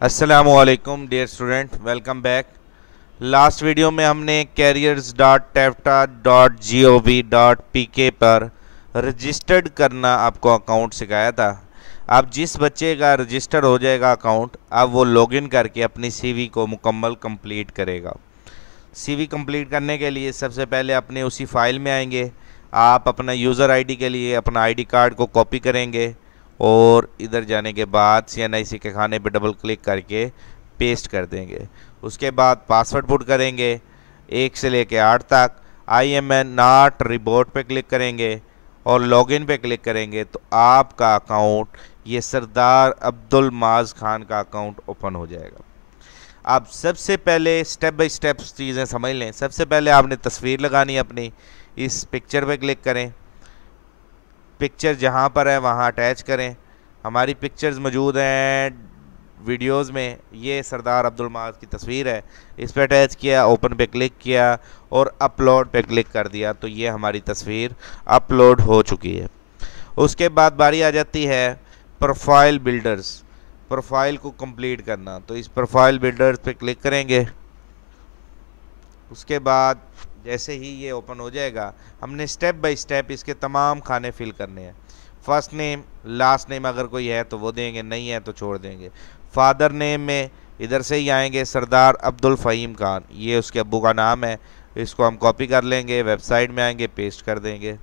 अस्सलामुअलैकुम dear student, welcome back. Last video में हमने careers.tefta.gov.pk पर रजिस्टर्ड करना आपको अकाउंट सिखाया था। अब जिस बच्चे का रजिस्टर हो जाएगा अकाउंट, अब वो लॉगिन करके अपनी सीवी को मुकम्मल कंप्लीट करेगा। सीवी कंप्लीट करने के लिए सबसे पहले अपने उसी फाइल में आएंगे। आप अपना यूज़र आईडी के लिए अपना आईडी कार्ड को कॉपी करेंगे और इधर जाने के बाद CNIC के खाने पे डबल क्लिक करके पेस्ट कर देंगे। उसके बाद पासवर्ड पुट करेंगे 1 से लेके 8 तक। IMN नॉट रिपोर्ट पे क्लिक करेंगे और लॉगिन पे क्लिक करेंगे तो आपका अकाउंट, ये सरदार अब्दुल माज खान का अकाउंट ओपन हो जाएगा। आप सबसे पहले स्टेप बाय स्टेप चीज़ें समझ लें। सबसे पहले आपने तस्वीर लगानी है अपनी। इस पिक्चर पे क्लिक करें, पिक्चर जहाँ पर है वहाँ अटैच करें। हमारी पिक्चर्स मौजूद हैं वीडियोस में। ये सरदार अब्दुल माज की तस्वीर है, इस पर अटैच किया, ओपन पे क्लिक किया और अपलोड पे क्लिक कर दिया तो ये हमारी तस्वीर अपलोड हो चुकी है। उसके बाद बारी आ जाती है प्रोफाइल बिल्डर्स, प्रोफाइल को कंप्लीट करना। तो इस प्रोफाइल बिल्डर्स पे क्लिक करेंगे। उसके बाद जैसे ही ये ओपन हो जाएगा, हमने स्टेप बाय स्टेप इसके तमाम खाने फिल करने हैं। फर्स्ट नेम, लास्ट नेम अगर कोई है तो वो देंगे, नहीं है तो छोड़ देंगे। फादर नेम में इधर से ही आएंगे, सरदार अब्दुल फ़हीम खान, ये उसके अब्बू का नाम है। इसको हम कॉपी कर लेंगे, वेबसाइट में आएंगे, पेस्ट कर देंगे।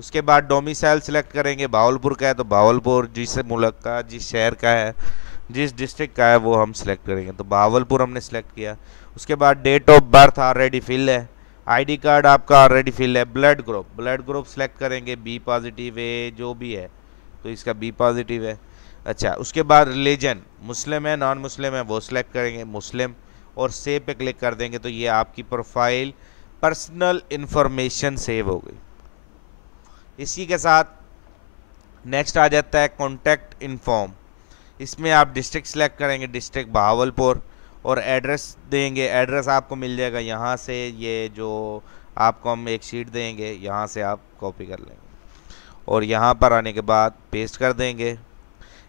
उसके बाद डोमिसाइल सेलेक्ट करेंगे, भावलपुर का है तो भावलपुर, जिस मुल्क का, जिस शहर का है, जिस डिस्ट्रिक्ट का है वो हम सेलेक्ट करेंगे। तो भावलपुर हमने सेलेक्ट किया। उसके बाद date of birth already fill है, आईडी कार्ड आपका ऑलरेडी फिल है। ब्लड ग्रुप सेलेक्ट करेंगे, बी पॉजिटिव है जो भी है, तो इसका बी पॉजिटिव है। अच्छा, उसके बाद रिलीजन, मुस्लिम है नॉन मुस्लिम है वो सिलेक्ट करेंगे, मुस्लिम, और सेव पे क्लिक कर देंगे तो ये आपकी प्रोफाइल पर्सनल इंफॉर्मेशन सेव हो गई। इसी के साथ नेक्स्ट आ जाता है कॉन्टैक्ट इन्फॉर्म। इसमें आप डिस्ट्रिक्ट सेलेक्ट करेंगे, डिस्ट्रिक्ट भावलपुर, और एड्रेस देंगे। एड्रेस आपको मिल जाएगा यहाँ से, ये जो आपको हम एक शीट देंगे यहाँ से आप कॉपी कर लेंगे और यहाँ पर आने के बाद पेस्ट कर देंगे।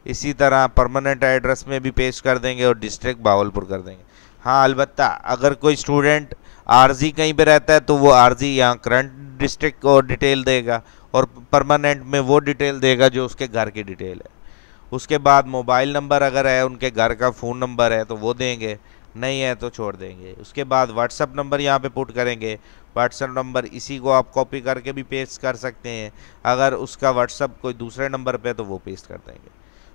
इसी तरह परमानेंट एड्रेस में भी पेस्ट कर देंगे और डिस्ट्रिक्ट भावलपुर कर देंगे। हाँ, अलबत्ता अगर कोई स्टूडेंट आरजी कहीं पे रहता है तो वो आरजी यहाँ करंट डिस्ट्रिक्ट को डिटेल देगा और परमानेंट में वो डिटेल देगा जो उसके घर की डिटेल है। उसके बाद मोबाइल नंबर अगर है, उनके घर का फ़ोन नंबर है तो वो देंगे, नहीं है तो छोड़ देंगे। उसके बाद व्हाट्सअप नंबर यहाँ पे पुट करेंगे। व्हाट्सअप नंबर इसी को आप कॉपी करके भी पेस्ट कर सकते हैं, अगर उसका व्हाट्सअप कोई दूसरे नंबर पे तो वो पेस्ट कर देंगे।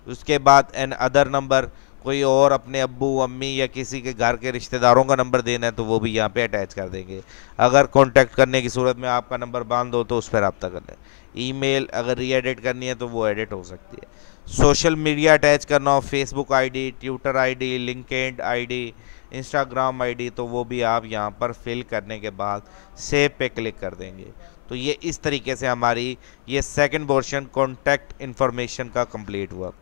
उसके बाद एन अदर नंबर, कोई और अपने अब्बू अम्मी या किसी के घर के रिश्तेदारों का नंबर देना है तो वो भी यहाँ पे अटैच कर देंगे। अगर कांटेक्ट करने की सूरत में आपका नंबर बांध दो तो उस पर रब्ता कर लें। ईमेल अगर री एडिट करनी है तो वो एडिट हो सकती है। सोशल मीडिया अटैच करना हो, Facebook ID, Twitter ID, LinkedIn ID, Instagram ID, तो वो भी आप यहाँ पर फिल करने के बाद सेव पे क्लिक कर देंगे। तो ये इस तरीके से हमारी ये सेकंड पोर्शन कॉन्टैक्ट इन्फॉर्मेशन का कंप्लीट हुआ।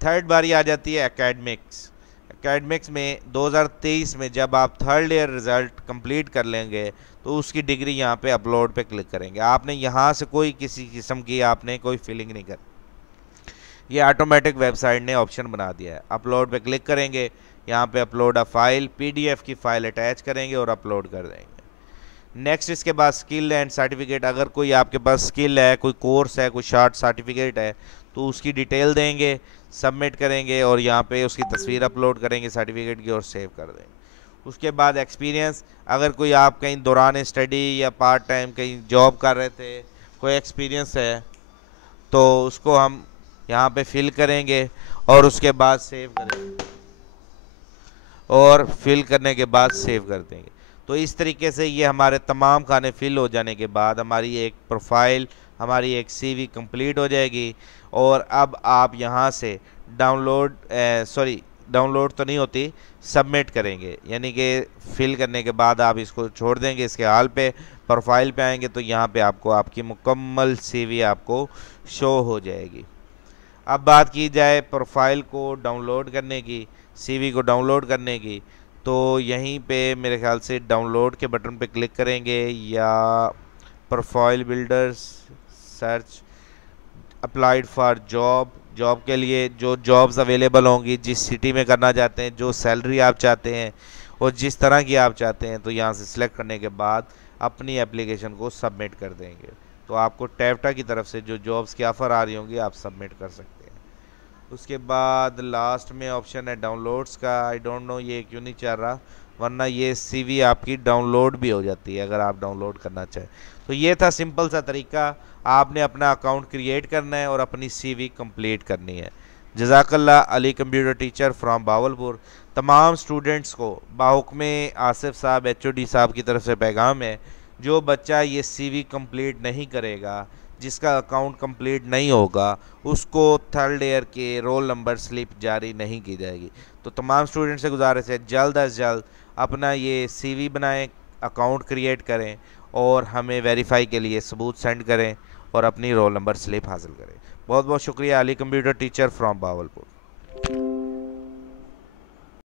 थर्ड बारी आ जाती है एकेडमिक्स। एकेडमिक्स में 2023 में जब आप थर्ड ईयर रिज़ल्ट कंप्लीट कर लेंगे तो उसकी डिग्री यहाँ पे अपलोड पे क्लिक करेंगे। आपने यहाँ से कोई किसी किस्म की आपने कोई फिलिंग नहीं कर, ये ऑटोमेटिक वेबसाइट ने ऑप्शन बना दिया है। अपलोड पे क्लिक करेंगे, यहाँ पे अपलोड अ फाइल, PDF की फ़ाइल अटैच करेंगे और अपलोड कर देंगे। नेक्स्ट इसके बाद स्किल एंड सर्टिफिकेट, अगर कोई आपके पास स्किल है, कोई कोर्स है, कोई शॉर्ट सर्टिफिकेट है तो उसकी डिटेल देंगे, सबमिट करेंगे और यहाँ पे उसकी तस्वीर अपलोड करेंगे सर्टिफिकेट की और सेव कर देंगे। उसके बाद एक्सपीरियंस, अगर कोई आप कहीं दौरान स्टडी या पार्ट टाइम कहीं जॉब कर रहे थे, कोई एक्सपीरियंस है तो उसको हम यहाँ पे फिल करेंगे और उसके बाद सेव करेंगे और फिल करने के बाद सेव कर देंगे। तो इस तरीके से ये हमारे तमाम खाने फिल हो जाने के बाद हमारी एक प्रोफाइल, हमारी एक CV कंप्लीट हो जाएगी। और अब आप यहाँ से डाउनलोड तो नहीं होती, सबमिट करेंगे, यानी कि फिल करने के बाद आप इसको छोड़ देंगे इसके हाल पे। प्रोफाइल पे आएंगे तो यहाँ पे आपको आपकी मुकम्मल CV आपको शो हो जाएगी। अब बात की जाए प्रोफाइल को डाउनलोड करने की, CV को डाउनलोड करने की, तो यहीं पे मेरे ख्याल से डाउनलोड के बटन पे क्लिक करेंगे या profile builders search applied for job, job के लिए जो जॉब्स अवेलेबल होंगी, जिस सिटी में करना चाहते हैं, जो सैलरी आप चाहते हैं और जिस तरह की आप चाहते हैं, तो यहाँ से सिलेक्ट करने के बाद अपनी एप्लीकेशन को सबमिट कर देंगे। तो आपको टैप्टा की तरफ से जो जॉब्स की ऑफ़र आ रही होंगी आप सबमिट कर सकते हैं। उसके बाद लास्ट में ऑप्शन है डाउनलोड्स का। आई डोंट नो ये क्यों नहीं चल रहा, वरना ये सीवी आपकी डाउनलोड भी हो जाती है अगर आप डाउनलोड करना चाहें। तो ये था सिंपल सा तरीका, आपने अपना अकाउंट क्रिएट करना है और अपनी सीवी कंप्लीट करनी है। जज़ाकल्लाह Ali computer teacher from Bahawalpur. तमाम स्टूडेंट्स को बाहुक्मे आसिफ साहब एचओडी साहब की तरफ से पैगाम है, जो बच्चा ये सीवी कंप्लीट नहीं करेगा, जिसका अकाउंट कंप्लीट नहीं होगा, उसको थर्ड ईयर के रोल नंबर स्लिप जारी नहीं की जाएगी। तो तमाम स्टूडेंट से गुजारिश है जल्द अज जल्द अपना ये सीवी बनाएं, अकाउंट क्रिएट करें और हमें वेरीफाई के लिए सबूत सेंड करें और अपनी रोल नंबर स्लिप हासिल करें। बहुत बहुत शुक्रिया। Ali computer teacher from Bahawalpur.